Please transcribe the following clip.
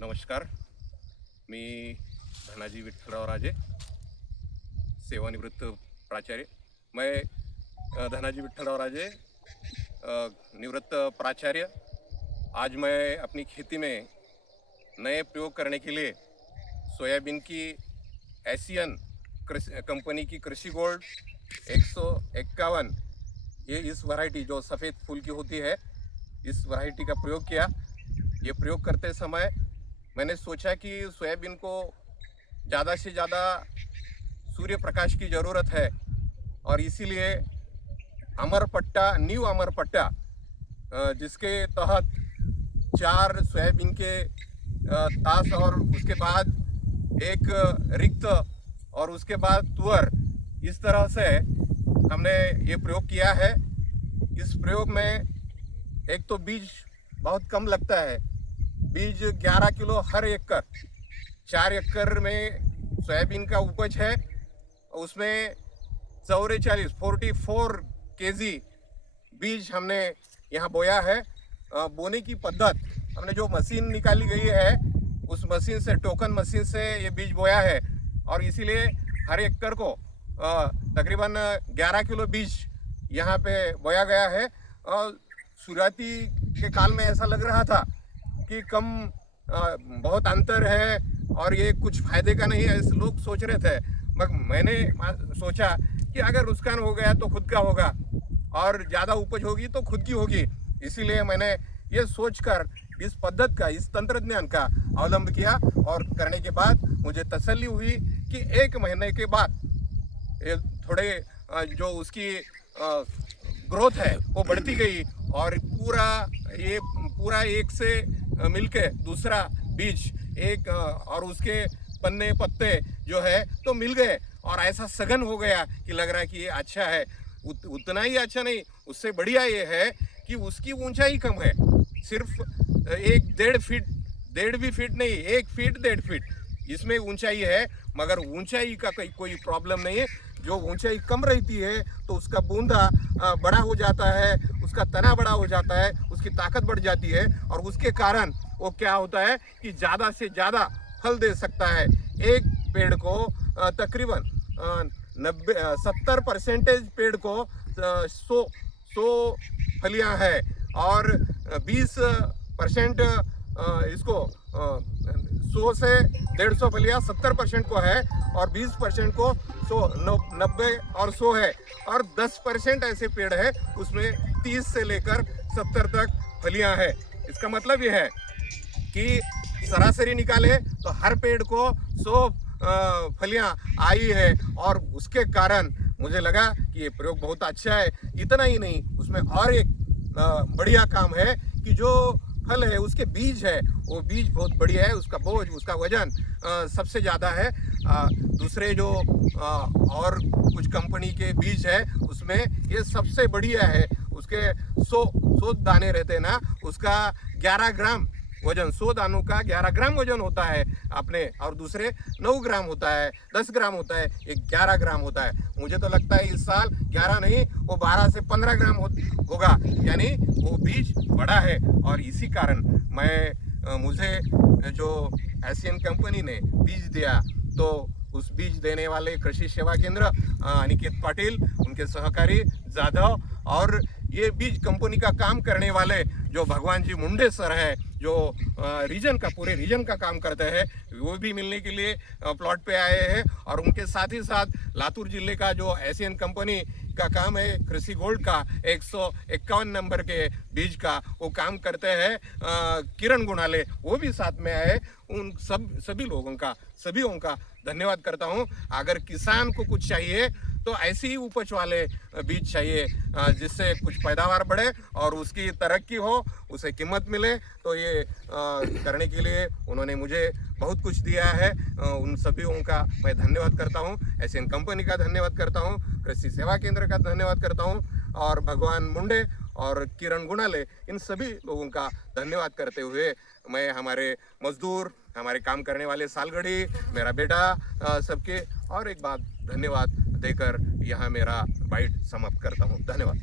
नमस्कार. मी धनाजी विठ्ठलराव राजे, सेवानिवृत्त प्राचार्य. मैं धनाजी विठ्ठलराव राजे, निवृत्त प्राचार्य. आज मैं अपनी खेती में नए प्रयोग करने के लिए सोयाबीन की एशियन कंपनी की कृषि गोल्ड 151, ये इस वैरायटी जो सफ़ेद फूल की होती है, इस वैरायटी का प्रयोग किया. ये प्रयोग करते समय मैंने सोचा कि सोयाबीन को ज़्यादा से ज़्यादा सूर्य प्रकाश की ज़रूरत है और इसीलिए न्यू अमर पट्टा, जिसके तहत 4 सोयाबीन के तास और उसके बाद एक रिक्त और उसके बाद तुअर, इस तरह से हमने ये प्रयोग किया है. इस प्रयोग में एक तो बीज बहुत कम लगता है. बीज 11 किलो हर एकड़, 4 एकड़ में सोयाबीन का उपज है. उसमें 44 केजी बीज हमने यहाँ बोया है. बोने की पद्धत, हमने जो मशीन निकाली गई है उस मशीन से, टोकन मशीन से ये बीज बोया है और इसीलिए हर एकड़ को तकरीबन 11 किलो बीज यहाँ पे बोया गया है. और शुरुआती के काल में ऐसा लग रहा था कि बहुत अंतर है और ये कुछ फायदे का नहीं है, ऐसे लोग सोच रहे थे. मगर मैंने सोचा कि अगर नुकसान हो गया तो खुद का होगा और ज़्यादा उपज होगी तो खुद की होगी. इसीलिए मैंने ये सोचकर इस पद्धत का, इस तंत्रज्ञान का अवलंब किया और करने के बाद मुझे तसल्ली हुई कि 1 महीने के बाद ये थोड़े जो उसकी ग्रोथ है वो बढ़ती गई और पूरा एक से मिलके दूसरा बीज एक और उसके पन्ने पत्ते जो है तो मिल गए और ऐसा सघन हो गया कि लग रहा है कि ये अच्छा है. उतना ही अच्छा नहीं, उससे बढ़िया ये है कि उसकी ऊंचाई कम है. सिर्फ 1-1.5 फीट, 1.5 फीट नहीं, 1 फीट 1.5 फीट इसमें ऊंचाई है. मगर ऊंचाई का कोई प्रॉब्लम नहीं है. जो ऊंचाई कम रहती है तो उसका बूंदा बड़ा हो जाता है, उसका तना बड़ा हो जाता है, उसकी ताकत बढ़ जाती है और उसके कारण वो क्या होता है कि ज़्यादा से ज़्यादा फल दे सकता है. एक पेड़ को तकरीबन 70% पेड़ को 100 फलियां है और 20% इसको 100 से 150 फलियां 70% को है और 20% को 90 और 100 है और 10% ऐसे पेड़ है उसमें 30 से लेकर 70 तक फलियां है. इसका मतलब यह है कि सरासरी निकाले तो हर पेड़ को 100 फलियां आई है और उसके कारण मुझे लगा कि ये प्रयोग बहुत अच्छा है. इतना ही नहीं, उसमें और एक बढ़िया काम है कि जो फल है उसके बीज है, वो बीज बहुत बढ़िया है. उसका बोझ, उसका वजन सबसे ज़्यादा है. दूसरे जो और कुछ कंपनी के बीज है उसमें ये सबसे बढ़िया है. उसके 100 दाने रहते ना, उसका 11 ग्राम वजन, 100 दानों का 11 ग्राम वजन होता है अपने, और दूसरे 9 ग्राम होता है, 10 ग्राम होता है, ये 11 ग्राम होता है. मुझे तो लगता है इस साल 11 नहीं, वो 12 से 15 ग्राम होगा. यानी वो बीज बड़ा है और इसी कारण मुझे जो एशियन कंपनी ने बीज दिया, तो उस बीज देने वाले कृषि सेवा केंद्र अनिकेत पाटिल, उनके सहकारी जाधव और ये बीज कंपनी का काम करने वाले जो भगवान जी मुंडे सर है, जो पूरे रीजन का काम करते हैं, वो भी मिलने के लिए प्लॉट पे आए हैं. और उनके साथ ही साथ लातूर जिले का जो एशियन कंपनी का काम है कृषि गोल्ड का 151 नंबर के बीज का वो काम करते हैं किरण गुणाले, वो भी साथ में आए. उन सभी लोगों का धन्यवाद करता हूँ. अगर किसान को कुछ चाहिए तो ऐसी ही उपज वाले बीज चाहिए जिससे कुछ पैदावार बढ़े और उसकी तरक्की हो, उसे कीमत मिले. तो ये करने के लिए उन्होंने मुझे बहुत कुछ दिया है. उन सभी का मैं धन्यवाद करता हूँ. एशियन कंपनी का धन्यवाद करता हूँ, कृषि सेवा केंद्र का धन्यवाद करता हूँ और भगवान मुंडे और किरण गुणाले, इन सभी लोगों का धन्यवाद करते हुए मैं हमारे मजदूर, हमारे काम करने वाले सालगढ़ी, मेरा बेटा, सबके और एक बात धन्यवाद देकर यहाँ मेरा बाइट समाप्त करता हूँ. धन्यवाद.